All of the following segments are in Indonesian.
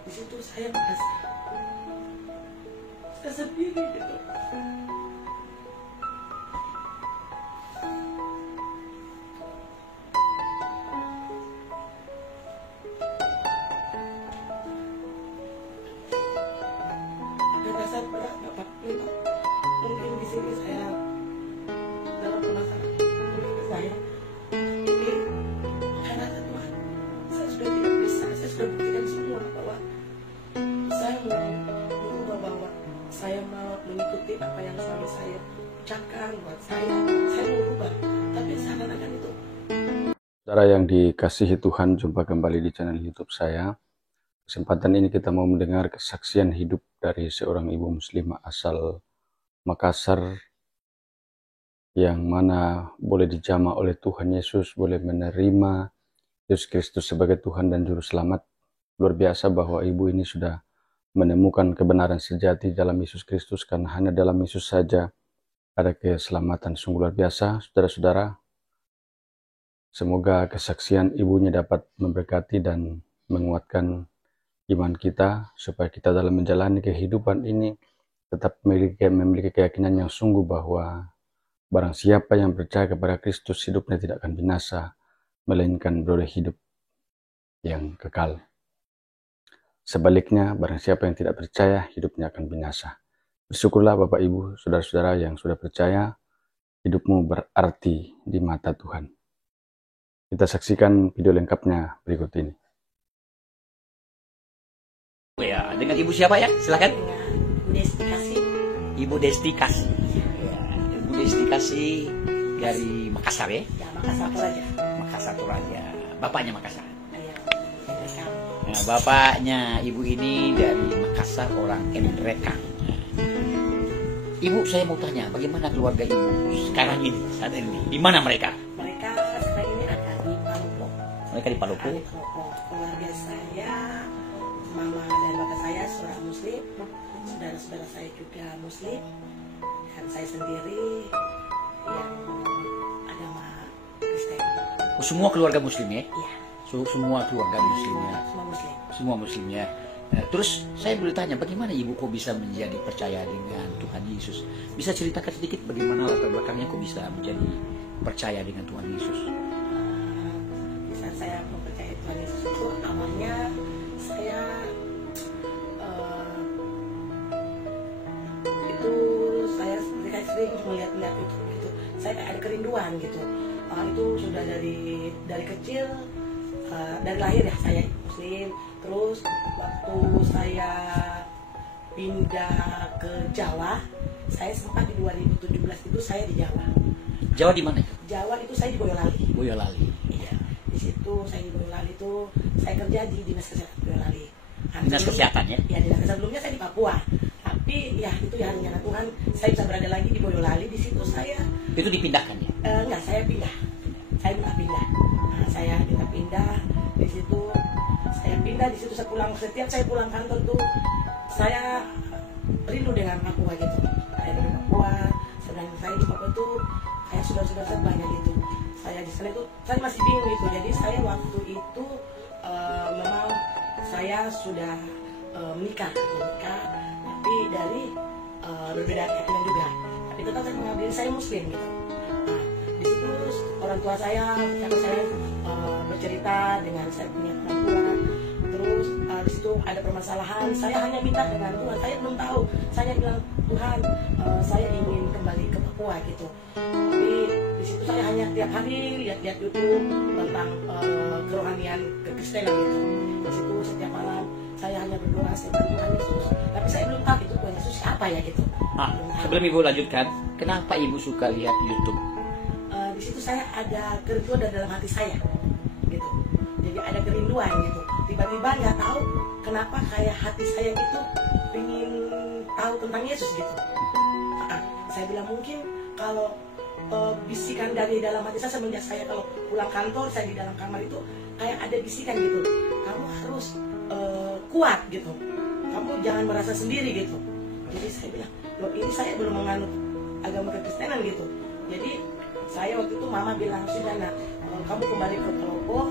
Di situ saya merasa saya sendiri gitu. Kata saya berat, Bapak. Mungkin di sini saya dalam penasaran mungkin ke saya. Ini karena Tuhan, saya sudah tidak bisa. Saya sudah buktikan semua bahwa saya mau merubah, bahwa saya mau mengikuti apa yang suami saya ucapkan buat saya mau berubah. Tapi seakan-akan itu. Saudara yang dikasihi Tuhan, jumpa kembali di channel YouTube saya. Kesempatan ini kita mau mendengar kesaksian hidup dari seorang ibu muslimah asal Makassar yang mana boleh dijamah oleh Tuhan Yesus, boleh menerima Yesus Kristus sebagai Tuhan dan Juru Selamat. Luar biasa bahwa ibu ini sudah menemukan kebenaran sejati dalam Yesus Kristus, karena hanya dalam Yesus saja ada keselamatan. Sungguh luar biasa, saudara-saudara. Semoga kesaksian ibunya dapat memberkati dan menguatkan iman kita, supaya kita dalam menjalani kehidupan ini tetap memiliki keyakinan yang sungguh bahwa barang siapa yang percaya kepada Kristus, hidupnya tidak akan binasa, melainkan beroleh hidup yang kekal. Sebaliknya, barang siapa yang tidak percaya, hidupnya akan binasa. Bersyukurlah Bapak Ibu, saudara-saudara yang sudah percaya, hidupmu berarti di mata Tuhan. Kita saksikan video lengkapnya berikut ini. Ya, dengan Ibu siapa ya? Silakan. Dengan Desti Kasih. Ibu Desti Kasih. Ya, Ibu Desti Kasih dari Makassar ya? Ya, Makassar Toraja. Makassar Toraja. Bapaknya Makassar. Ya, mereka. Nah, bapaknya Ibu ini dari Makassar, orang Nrekang. Ibu, saya mau tanya, bagaimana keluarga Ibu sekarang ini, saat ini? Di mana mereka? Mereka sekarang ini ada di Palopo. Mereka di Palopo. Ada di Palopo. Keluarga saya, mama dan bapak saya seorang muslim, saudara-saudara saya juga muslim, dan saya sendiri yang agama Kristen. Oh, semua keluarga muslim ya? Iya, Semua keluarga muslimnya. semua muslim. Semua muslimnya. Nah, terus saya boleh tanya, bagaimana Ibu kok bisa menjadi percaya dengan Tuhan Yesus? Bisa ceritakan sedikit bagaimana latar belakangnya kok bisa menjadi percaya dengan Tuhan Yesus? Saat saya mempercayai Tuhan Yesus itu awalnya saya itu saya sering melihat itu gitu. Saya kayak ada kerinduan gitu. Itu sudah dari kecil, dari lahir ya saya muslim. Terus waktu saya pindah ke Jawa, saya sempat di 2017 itu saya di Jawa. Jawa di mana? Jawa itu saya di Boyolali. Boyolali. Iya, di situ saya di Boyolali itu saya kerja di dinas kesehatan Boyolali. Dinas kesehatan ya? Ya, dinas kesehatan. Sebelumnya saya di Papua. Tapi ya itu ya rencana Tuhan, saya bisa berada lagi di Boyolali. Di situ saya Itu dipindahkan ya? enggak, saya pindah. Saya minta pindah. Nah, saya minta pindah di situ. Saya pindah di situ, saya pulang, setiap saya pulang kantor tuh saya rindu dengan Papua gitu. Saya dari Papua, sedang saya di Papua tuh kayak saudara-saudara saya banyak gitu. Saya di sana itu saya masih bingung gitu. Jadi saya waktu itu memang saya sudah menikah, tapi dari berbeda keyakinan juga. Tapi tetap saya mengambil saya muslim gitu. Nah, di situ orang tua saya bercerita dengan saya punya orang tua. Terus di situ ada permasalahan. Saya hanya minta dengan Tuhan. Saya belum tahu. Saya bilang Tuhan, saya ingin kembali ke Papua gitu. Tapi di situ saya hanya tiap hari lihat YouTube tentang kerohanian kekristenan gitu. Di situ setiap malam saya hanya berdoa tentang Tuhan Yesus. Tapi saya belum tahu itu Tuhan Yesus siapa ya gitu. Sebelum Ibu lanjutkan, kenapa Ibu suka lihat YouTube? Di situ saya ada kerinduan dalam hati saya gitu. Jadi ada kerinduan gitu. Tiba-tiba nggak tahu kenapa kayak hati saya itu ingin tahu tentang Yesus gitu. Saya bilang mungkin kalau bisikan dari dalam hati saya semenjak saya kalau pulang kantor, saya di dalam kamar itu kayak ada bisikan gitu. Kamu harus kuat gitu. Kamu jangan merasa sendiri gitu. Jadi saya bilang, loh ini saya belum menganut agama kekristenan gitu. Jadi saya waktu itu mama bilang, sudah nak, kamu kembali ke Palopo,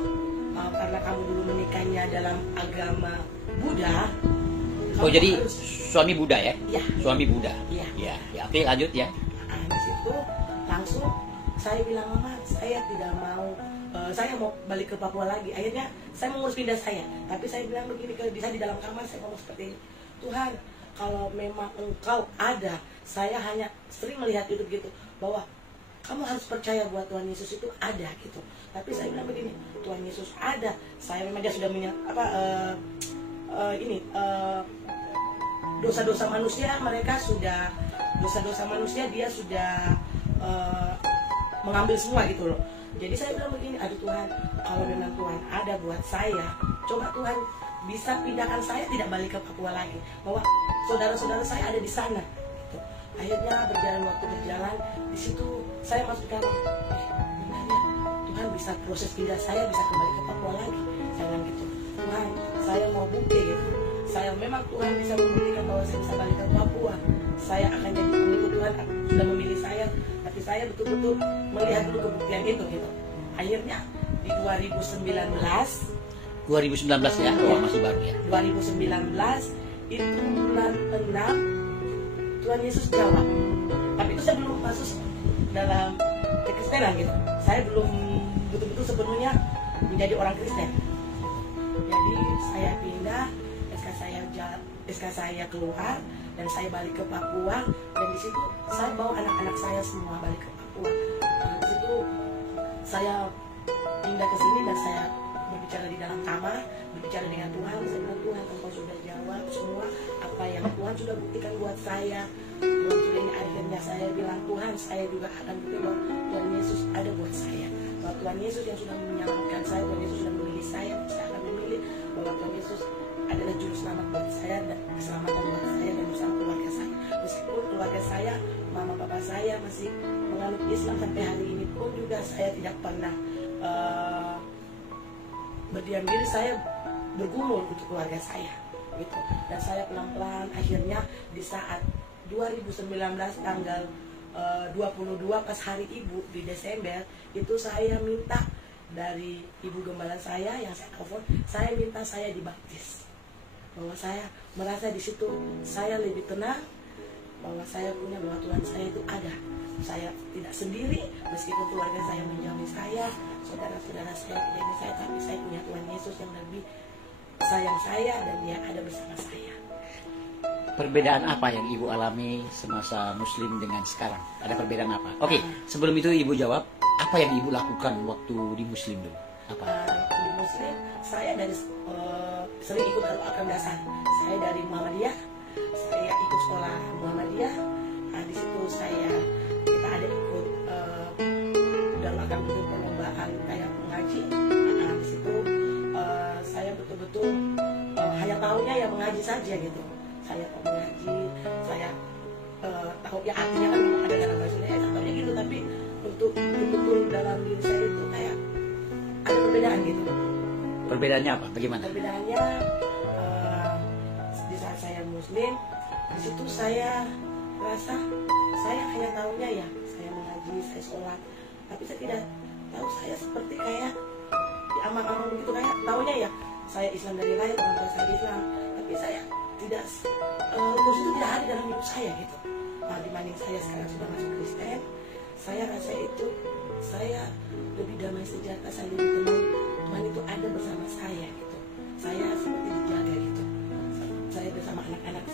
karena kamu dulu menikahnya dalam agama Buddha. Oh kamu jadi harus- suami Buddha ya? Iya. Suami Buddha. Iya. Ya, ya. Oke lanjut ya. Nah, di situ langsung saya bilang, Mama, saya tidak mau, saya mau balik ke Papua lagi. Akhirnya saya mengurus pindah saya, tapi saya bilang begini, kalau bisa di dalam kamar saya ngomong seperti ini, Tuhan, kalau memang Engkau ada, saya hanya sering melihat YouTube gitu, bahwa kamu harus percaya bahwa Tuhan Yesus itu ada gitu. Tapi saya bilang begini, Tuhan Yesus ada, saya memang dia sudah dosa-dosa manusia, mereka sudah dosa-dosa manusia dia sudah mengambil semua gitu loh. Jadi saya bilang begini, aduh Tuhan, kalau memang Tuhan ada buat saya, coba Tuhan bisa pindahkan saya tidak balik ke Papua lagi, bahwa saudara-saudara saya ada di sana gitu. Akhirnya waktu berjalan di situ saya masuk ke kamar, benarnya Tuhan bisa proses pindah saya, bisa kembali ke Papua lagi. Saya bilang gitu, Tuhan, saya mau bukti gitu, saya memang Tuhan bisa membuktikan bahwa saya bisa balik ke Papua, saya akan jadi pengikut Tuhan, sudah memilih saya, tapi saya betul-betul melihat dulu kebuktian itu gitu. Akhirnya di 2019 2019 ya, oh, masih baru ya. 2019 itu bulan 6 Tuhan Yesus jawab. Tapi itu saya belum masuk dalam kekristenan gitu. Saya belum betul-betul sepenuhnya menjadi orang Kristen. Jadi saya pindah, SK saya keluar dan saya balik ke Papua, dan di situ saya bawa anak-anak saya semua balik ke Papua. Di situ saya pindah ke sini dan saya berbicara di dalam kamar, berbicara dengan Tuhan. Saya bilang, Tuhan, Engkau sudah jawab semua apa yang Tuhan sudah buktikan buat saya. Tuhan sudah ini. Akhirnya saya bilang, Tuhan, saya juga akan bukti bahwa Tuhan Yesus ada buat saya, bahwa Tuhan Yesus yang sudah menyelamatkan saya, Tuhan Yesus sudah memilih saya akan memilih, bahwa Tuhan Yesus adalah juru selamat buat saya dan keselamatan buat saya dan bersama keluarga saya. Meskipun keluarga saya, mama papa saya masih menganut Islam sampai hari ini pun juga saya tidak pernah berdiam diri, saya bergumul untuk keluarga saya gitu. Dan saya pelan-pelan akhirnya di saat 2019 tanggal 22 pas hari ibu di Desember itu saya minta dari ibu gembala saya yang saya telepon, saya minta saya dibaptis, bahwa saya merasa di situ saya lebih tenang, bahwa saya punya, bahwa Tuhan saya itu ada, saya tidak sendiri meskipun keluarga saya menjauhi saya, saudara-saudara saya menjauhi saya, tapi saya punya Tuhan Yesus yang lebih sayang saya dan dia ada bersama saya. Perbedaan apa yang ibu alami semasa muslim dengan sekarang? Ada perbedaan apa? Oke, sebelum itu ibu jawab, apa yang ibu lakukan waktu di muslim dulu? Apa? Di muslim saya dari sering ikut akan dasar. Saya dari Muhammadiyah, saya ikut sekolah Muhammadiyah. Di situ kita ada ikut dalam akan ikut perlombaan kayak mengaji. Di situ saya betul-betul hanya tahunya ya mengaji saja gitu. Saya tahu mengaji, saya tahu ya artinya kan memang ada dalam bahasa Indonesia, saya tahunya gitu, tapi untuk betul-betul dalam diri saya itu kayak ada perbedaan gitu. Perbedaannya apa? Bagaimana? Perbedaannya di saat saya muslim, di situ saya rasa saya hanya tahunya ya saya mengaji, saya sholat, tapi saya tidak tahu saya seperti kayak di amang-amang begitu, kayak tahunya ya saya Islam dari lahir, orang tua saya Islam, tapi saya tidak kurs itu tidak ada dalam hidup saya gitu. Nah, dibanding saya sekarang sudah masuk Kristen, saya rasa itu saya lebih damai sejahtera, saya lebih tenang. Tuhan itu ada bersama saya gitu. Saya seperti dijaga gitu. Saya bersama anak-anak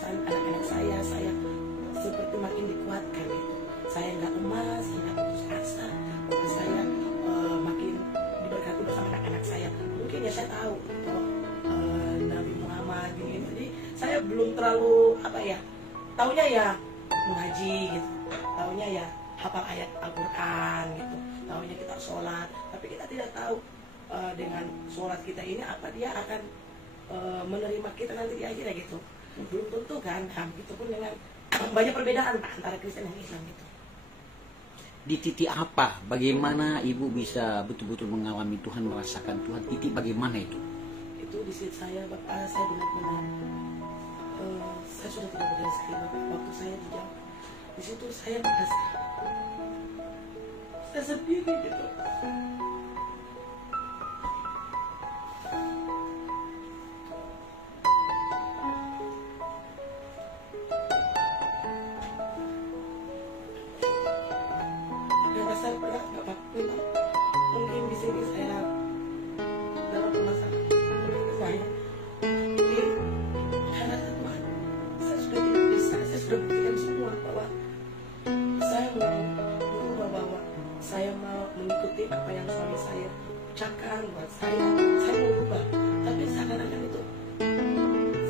saya seperti makin dikuatkan gitu. Saya nggak emas, saya nggak putus asa, maka saya makin diberkati bersama anak-anak saya. Mungkin ya saya tahu bahwa Nabi Muhammad ini, jadi saya belum terlalu taunya ya mengaji gitu, taunya ya hafal ayat Al-Quran gitu, taunya kita sholat, tapi kita tidak tahu dengan sholat kita ini apa dia akan menerima kita nanti di akhirat gitu. Belum tentu kan, gitu pun dengan banyak perbedaan antara Kristen dan Islam gitu. Di titik apa? Bagaimana ibu bisa betul-betul mengalami Tuhan, merasakan Tuhan? Titik bagaimana itu? Itu di situ saya benar-benar saya sudah tidak berdaya sendiri waktu saya dijawab. Di situ saya merasa saya sendiri gitu.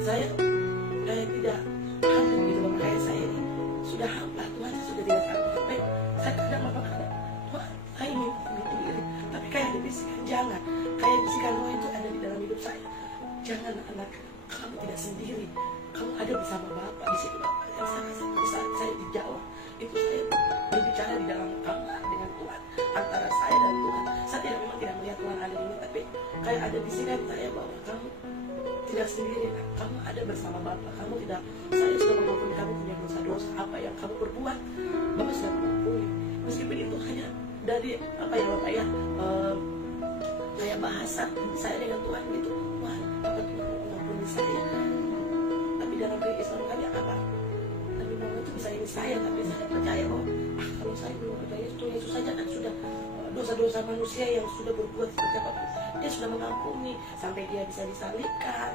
saya kayak tidak hampa gitu Bapak. Kayak saya ini sudah hampa, Tuhan saya sudah tidak tahu. Tapi saya kadang Bapak kadang, Tuhan saya ingin gitu. Tapi kayak ada bisikan, jangan. Kayak bisikan roh itu ada di dalam hidup saya. Jangan anak, kamu tidak sendiri. Kamu ada bersama Bapak. Di situ Bapak yang saya rasa saat saya dijawab itu saya berbicara di dalam kamar dengan Tuhan, antara saya dan Tuhan. Saya memang tidak melihat Tuhan ada di sini, tapi kayak ada bisikan saya bahwa kamu tidak sendiri, kamu ada bersama Bapak. Kamu tidak, saya sudah mengampuni kamu punya dosa-dosa apa yang kamu perbuat. Bapak sudah mengampuni. Meskipun itu hanya dari apa ya Bapak ya, kayak bahasa saya dengan Tuhan gitu. Wah, Bapak Tuhan mengampuni saya. Tapi dalam diri Islam kami apa? Nabi Muhammad itu bisa ini saya, tapi saya percaya kalau saya belum percaya Tuhan Yesus saja kan sudah dosa-dosa manusia yang sudah berbuat seperti apa, dia sudah mengampuni sampai dia bisa disalibkan,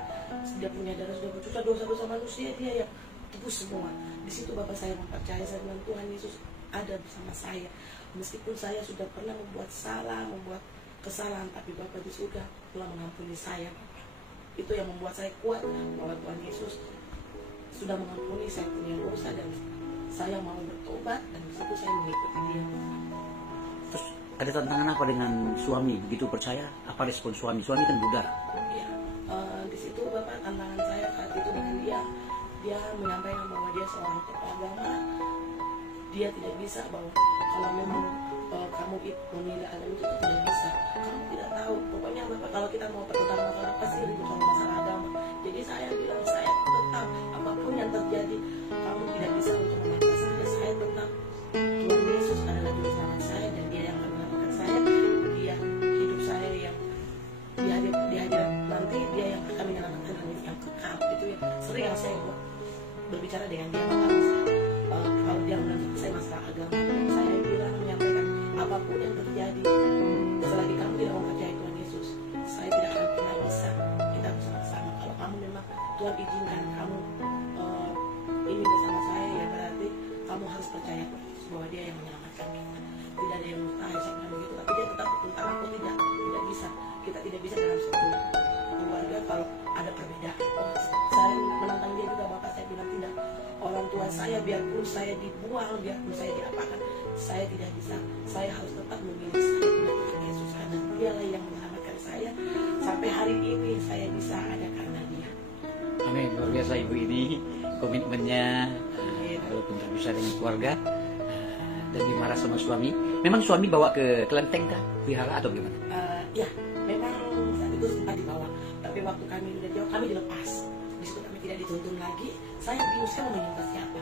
dia punya darah sudah berjuta, dosa-dosa manusia dia yang tebus semua. Di situ Bapak saya mempercayai saya dengan Tuhan Yesus ada bersama saya, meskipun saya sudah pernah membuat salah, membuat kesalahan, tapi Bapak di surga telah mengampuni saya Bapak. Itu yang membuat saya kuat bahwa Tuhan Yesus sudah mengampuni saya punya dosa dan saya mau bertobat, dan di situ saya mengikuti dia. Terus ada tantangan apa dengan suami? Begitu percaya, apa respon suami? Suami kan Buddha. Ya, di situ Bapak tantangan saya saat itu dengan dia menyampaikan bahwa dia seorang tokoh agama. Dia tidak bisa bahwa kalau memang kamu memilih agama itu tidak bisa. Kamu tidak tahu. Pokoknya Bapak kalau kita mau pertentang masalah pasti ribut soal masalah agama. Jadi saya bilang saya tetap apapun yang terjadi kamu tidak bisa untuk memaksa saya tetap. Tuhan Yesus adalah juru selamat saya dan dia yang menyelamatkan saya. Dia hidup saya yang di hadirat nanti, dia yang akan menyelamatkan hidup yang kekal. Itu yang sering yang saya berbicara dengan dia. Kalau dia menentukan saya masalah agama, saya bilang menyampaikan apapun yang terjadi, selagi kamu tidak mempercayai Tuhan Yesus, saya tidak akan pernah bisa kita bersama-sama. Kalau kamu memang Tuhan izinkan kamu ini bersama saya, ya berarti kamu harus percaya bahwa dia yang menyelamatkan kita. Tidak ada yang mustahil, saya bilang begitu. Tapi dia tetap tentang aku tidak bisa. Kita tidak bisa dalam satu keluarga kalau ada perbedaan. Saya menantang dia juga Bapak, saya bilang tidak. Orang tua saya biarpun saya dibuang, biarpun saya diapakan, saya tidak bisa. Saya harus tetap memilih saya Tuhan Yesus karena dialah yang menyelamatkan saya. Sampai hari ini saya bisa ada karena dia. Amin, luar biasa ibu ini komitmennya, walaupun terpisah dengan keluarga dan dimarah sama suami. Memang suami bawa ke kelenteng kah, wihara atau gimana? Ya, memang saat itu sempat dibawa, tapi waktu kami udah jauh kami dilepas. Di situ kami tidak dituntun lagi. Saya bingung saya mau menyembah siapa.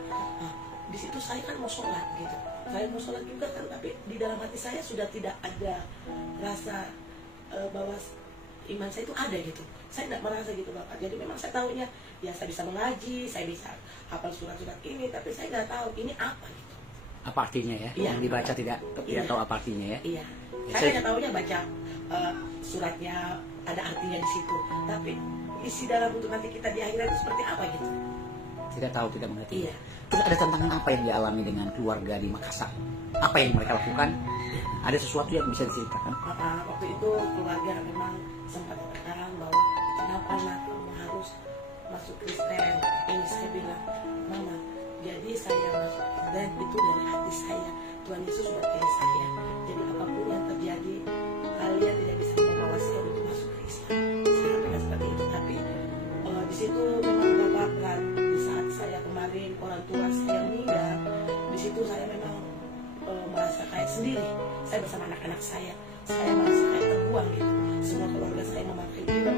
Di situ saya kan mau sholat gitu. Saya mau sholat juga kan, tapi di dalam hati saya sudah tidak ada rasa bahwa iman saya itu ada gitu. Saya tidak merasa gitu Bapak. Jadi memang saya tahunya ya saya bisa mengaji, saya bisa hafal surat-surat ini, tapi saya nggak tahu ini apa gitu. Apa artinya ya? Iya, Yang dibaca tidak iya. tahu apa artinya ya? Iya. Ya, Saya hanya tahunya baca suratnya ada artinya di situ, tapi isi dalam untuk nanti kita di akhirat itu seperti apa gitu. Tidak tahu, tidak mengerti. Iya. Terus ada tantangan apa yang dialami dengan keluarga di Makassar? Apa yang mereka lakukan? Ada sesuatu yang bisa diceritakan? Waktu itu keluarga memang sempat berkata bahwa kenapa nak kamu harus masuk Kristen. Ini saya bilang, Mama, jadi saya masuk Kristen itu dari hati saya. Tuhan Yesus sudah pilih saya. Jadi apapun yang terjadi, kalian tidak bisa membawa saya untuk masuk Kristen. Saya sampaikan seperti itu. Tapi di situ memang Bapak berat. Di saat saya kemarin orang tua saya meninggal, di situ saya memang merasa kayak sendiri. Saya bersama anak-anak saya merasa kayak terbuang gitu. Semua keluarga saya memakai juga,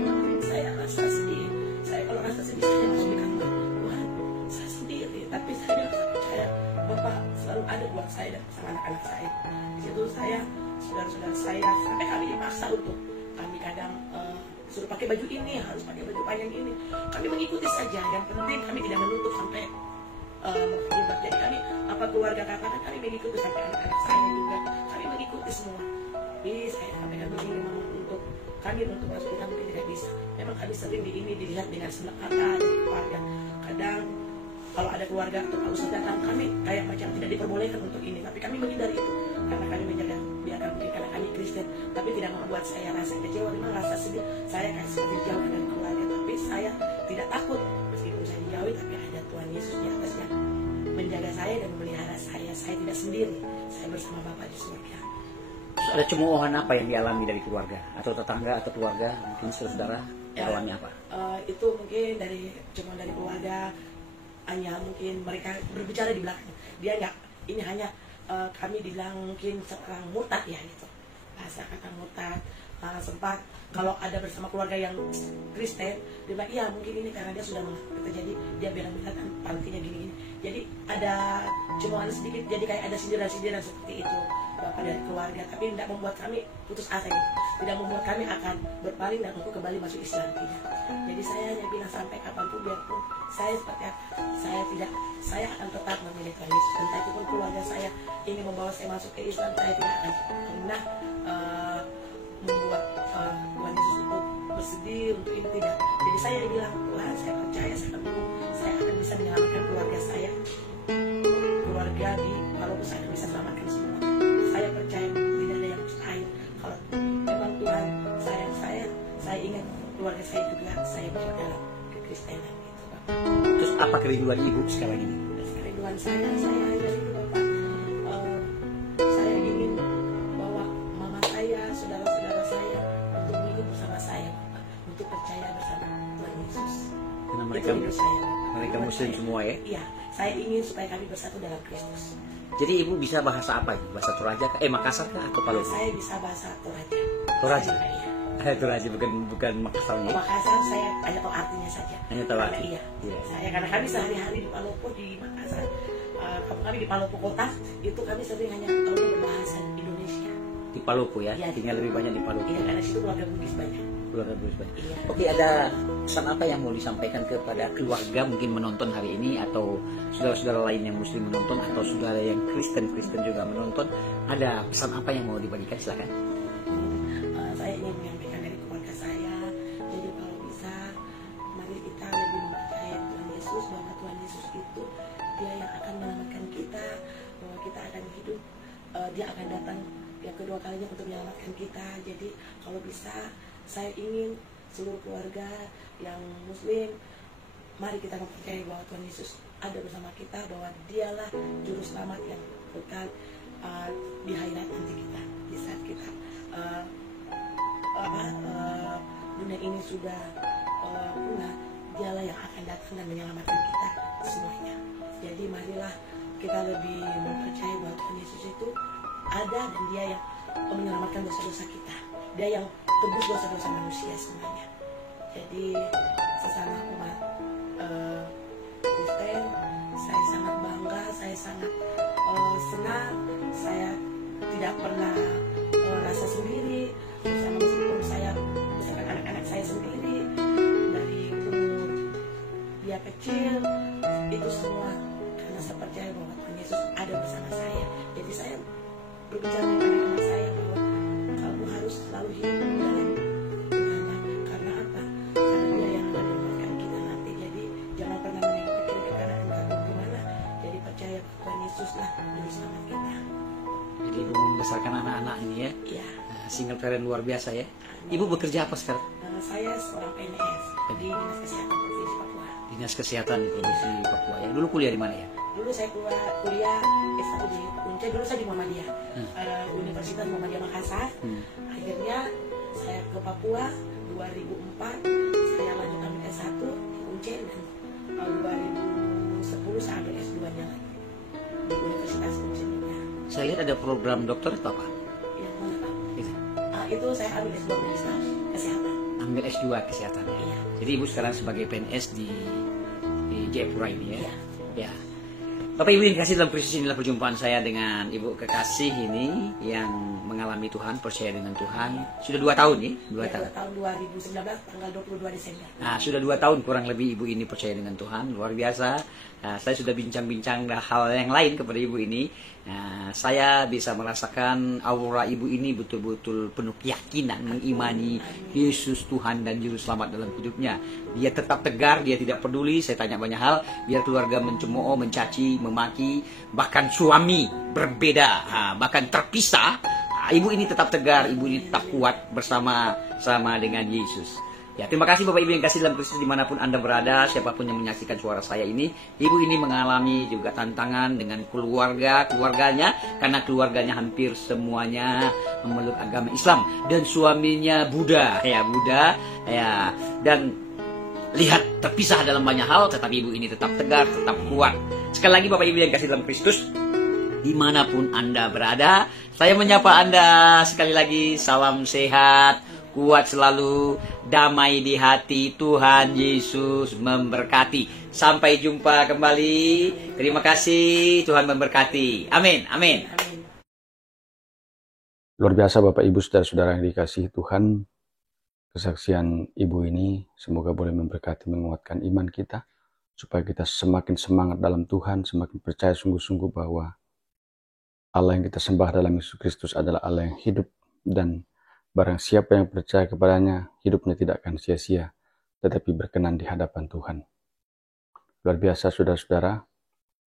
saya rasa sedih. Saya kalau rasa sedih saya masuk di kamar, Tuhan, saya sendiri. Tapi saya rasa percaya Bapak selalu ada buat saya dan bersama anak-anak saya. Di situ saya, saudara-saudara saya sampai kami dipaksa untuk kami kadang suruh pakai baju ini, harus pakai baju panjang ini. Kami mengikuti saja. Yang penting kami tidak menutup sampai terlibat. Jadi kami apa keluarga katakan kami mengikuti sampai anak-anak saya juga. Kami mengikuti semua. Jadi saya sampaikan begini memang untuk kami untuk masuk kami tidak bisa. Memang kami sering di ini dilihat dengan sebelah mata di keluarga. Kadang kalau ada keluarga atau Pak Ustadz datang kami kayak macam tidak diperbolehkan untuk ini. Tapi kami menghindari itu karena kami menjaga biarkan karena kami Kristen. Tapi tidak membuat saya rasa kecewa. Memang rasa sedih. Saya kayak seperti jauh dengan keluarga. Tapi saya tidak takut. saya tidak sendiri, saya bersama Bapa di surga. Terus ada cemoohan apa yang dialami dari keluarga atau tetangga atau keluarga, mungkin saudara alami apa? Itu mungkin cuma dari keluarga, hanya mungkin mereka berbicara di belakang. Dia nggak, ini hanya kami bilang mungkin seorang murtad ya gitu, bahasa kata murtad. Sempat kalau ada bersama keluarga yang Kristen, dia bilang iya mungkin ini karena dia sudah mengerti, jadi dia bilang-bilang kan pantinya gini-gini. Jadi ada cuma sedikit, jadi kayak ada sindiran-sindiran seperti itu Bapak dari keluarga, tapi tidak membuat kami putus asa gitu, tidak membuat kami akan berpaling dan aku kembali masuk Islam, tidak. Jadi saya hanya bilang sampai kapanpun biarpun saya seperti apa, saya akan tetap memilih Tuhan Yesus. Entah itu pun keluarga saya ingin membawa saya masuk ke Islam, saya tidak akan pernah membuat Tuhan Yesus untuk bersedih untuk ini, tidak. Jadi saya bilang Tuhan, saya percaya saya akan bisa menyelamatkan keluarga saya, keluarga di Palopo saya akan bisa selamatkan semua. Saya percaya tidak ada yang mustahil. Kalau memang Tuhan sayang saya ingin keluarga saya juga saya bawa dalam kekristenan gitu Pak. Terus apa kerinduan ibu sekarang ini? Kerinduan saya hanya itu Bapak. Saya ingin bawa mama saya, saudara-saudara saya untuk hidup bersama saya Bapak, untuk percaya bersama Tuhan Yesus. Karena mereka Muslim semua ya? Iya, saya ingin supaya kami bersatu dalam Kristus. Jadi ibu bisa bahasa apa? Bahasa Toraja kah? Makassar kah atau Palopo? Saya bisa bahasa Toraja. Toraja? Iya. Toraja bukan Makassarnya. Makassar saya hanya tahu artinya saja. Hanya tahu arti. Iya. Iya. Saya karena kami sehari-hari di Palopo di Makassar, kami di Palopo kota itu kami sering hanya tahu berbahasa Indonesia. Di Palopo ya? Iya, Tinggal lebih banyak di Palopo. Iya, karena situ keluarga Bugis banyak. Keluarga Bugis banyak. Iya. Oke, ada pesan apa yang mau disampaikan kepada keluarga mungkin menonton hari ini, atau saudara-saudara lain yang Muslim menonton, atau saudara yang Kristen juga menonton? Ada pesan apa yang mau dibagikan? Silakan. Saya ingin menyampaikan dari keluarga saya. Jadi kalau bisa, mari kita lebih mempercayai Tuhan Yesus, bahwa Tuhan Yesus itu Dia yang akan menyelamatkan kita, bahwa kita akan hidup, Dia akan datang yang kedua kalinya untuk menyelamatkan kita. Jadi kalau bisa, saya ingin seluruh keluarga yang Muslim, mari kita mempercayai bahwa Tuhan Yesus ada bersama kita, bahwa Dialah juru selamat yang kekal di akhirat nanti kita, di saat kita dunia ini sudah punah, Dialah yang akan datang dan menyelamatkan kita semuanya. Jadi marilah kita lebih mempercayai bahwa Tuhan Yesus itu ada dan Dia yang menyelamatkan dosa-dosa kita, Dia yang tebus dosa-dosa manusia semuanya. Jadi sesama umat Kristen, saya sangat bangga, saya sangat senang, saya tidak pernah rasa sendiri bersama, meskipun saya bersama anak-anak saya sendiri dari umur dia kecil, itu semua karena saya percaya bahwa Tuhan Yesus ada bersama saya. Jadi saya berbicara dengan anak-anak saya bahwa kamu harus selalu hidup dalam Tuhan. Karena apa? Karena Dia yang akan menyelamatkan kita nanti. Jadi jangan pernah menengok ke kiri ke kanan entah kemana. Jadi percaya Tuhan Yesuslah juru selamat kita. Jadi ibu membesarkan anak-anak ini ya? Iya. Single parent luar biasa ya. Ibu bekerja apa sekarang? Nama saya seorang PNS di Dinas Kesehatan Provinsi Papua. Dinas Kesehatan di Provinsi Papua ya. Dulu kuliah di mana ya? Dulu saya kuliah S1 di Unce, dulu saya di Muhammadiyah, Universitas Muhammadiyah Makassar. Akhirnya saya ke Papua 2004, saya lanjut ambil S1 di Unce, dan 2010 saya ambil S2-nya lagi di Universitas Unce juga. Saya lihat ada program dokter atau apa? Yang mana Pak? Itu saya ambil S2 Medisna Kesehatan. Ambil S2 Kesehatan ya? Iya. Jadi ibu sekarang sebagai PNS di Jayapura ini ya? Iya. Ya. Bapak Ibu yang dikasih dalam Kristus, inilah perjumpaan saya dengan Ibu kekasih ini yang mengalami Tuhan, percaya dengan Tuhan. Sudah 2 tahun ya? 2 tahun. Tahun 2019 tanggal 22 Desember. Nah, sudah 2 tahun kurang lebih Ibu ini percaya dengan Tuhan, luar biasa. Nah, saya sudah bincang-bincang hal yang lain kepada Ibu ini. Nah, saya bisa merasakan aura Ibu ini betul-betul penuh keyakinan, mengimani Yesus Tuhan dan Juru Selamat dalam hidupnya. Dia tetap tegar, dia tidak peduli, saya tanya banyak hal, biar keluarga mencemooh, mencaci, memaki, bahkan suami berbeda, bahkan terpisah. Ibu ini tetap tegar, Ibu ini tetap kuat bersama dengan Yesus. Ya, terima kasih Bapak Ibu yang kasih dalam Kristus dimanapun Anda berada, siapapun yang menyaksikan suara saya ini. Ibu ini mengalami juga tantangan dengan keluarganya, karena keluarganya hampir semuanya memeluk agama Islam dan suaminya Buddha, dan lihat terpisah dalam banyak hal, tetapi ibu ini tetap tegar, tetap kuat. Sekali lagi Bapak Ibu yang kasih dalam Kristus, dimanapun Anda berada, saya menyapa Anda sekali lagi, salam sehat, kuat selalu, damai di hati, Tuhan Yesus memberkati. Sampai jumpa kembali. Terima kasih, Tuhan memberkati. Amin, amin. Luar biasa Bapak Ibu saudara-saudara yang dikasihi Tuhan. Kesaksian ibu ini semoga boleh memberkati, menguatkan iman kita, supaya kita semakin semangat dalam Tuhan, semakin percaya sungguh-sungguh bahwa Allah yang kita sembah dalam Yesus Kristus adalah Allah yang hidup, dan barang siapa yang percaya kepadanya, hidupnya tidak akan sia-sia, tetapi berkenan di hadapan Tuhan. Luar biasa saudara-saudara,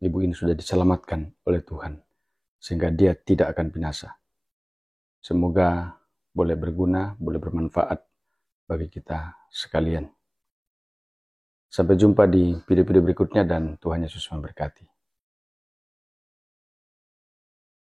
ibu ini sudah diselamatkan oleh Tuhan, sehingga dia tidak akan binasa. Semoga boleh berguna, boleh bermanfaat bagi kita sekalian. Sampai jumpa di video-video berikutnya, dan Tuhan Yesus memberkati.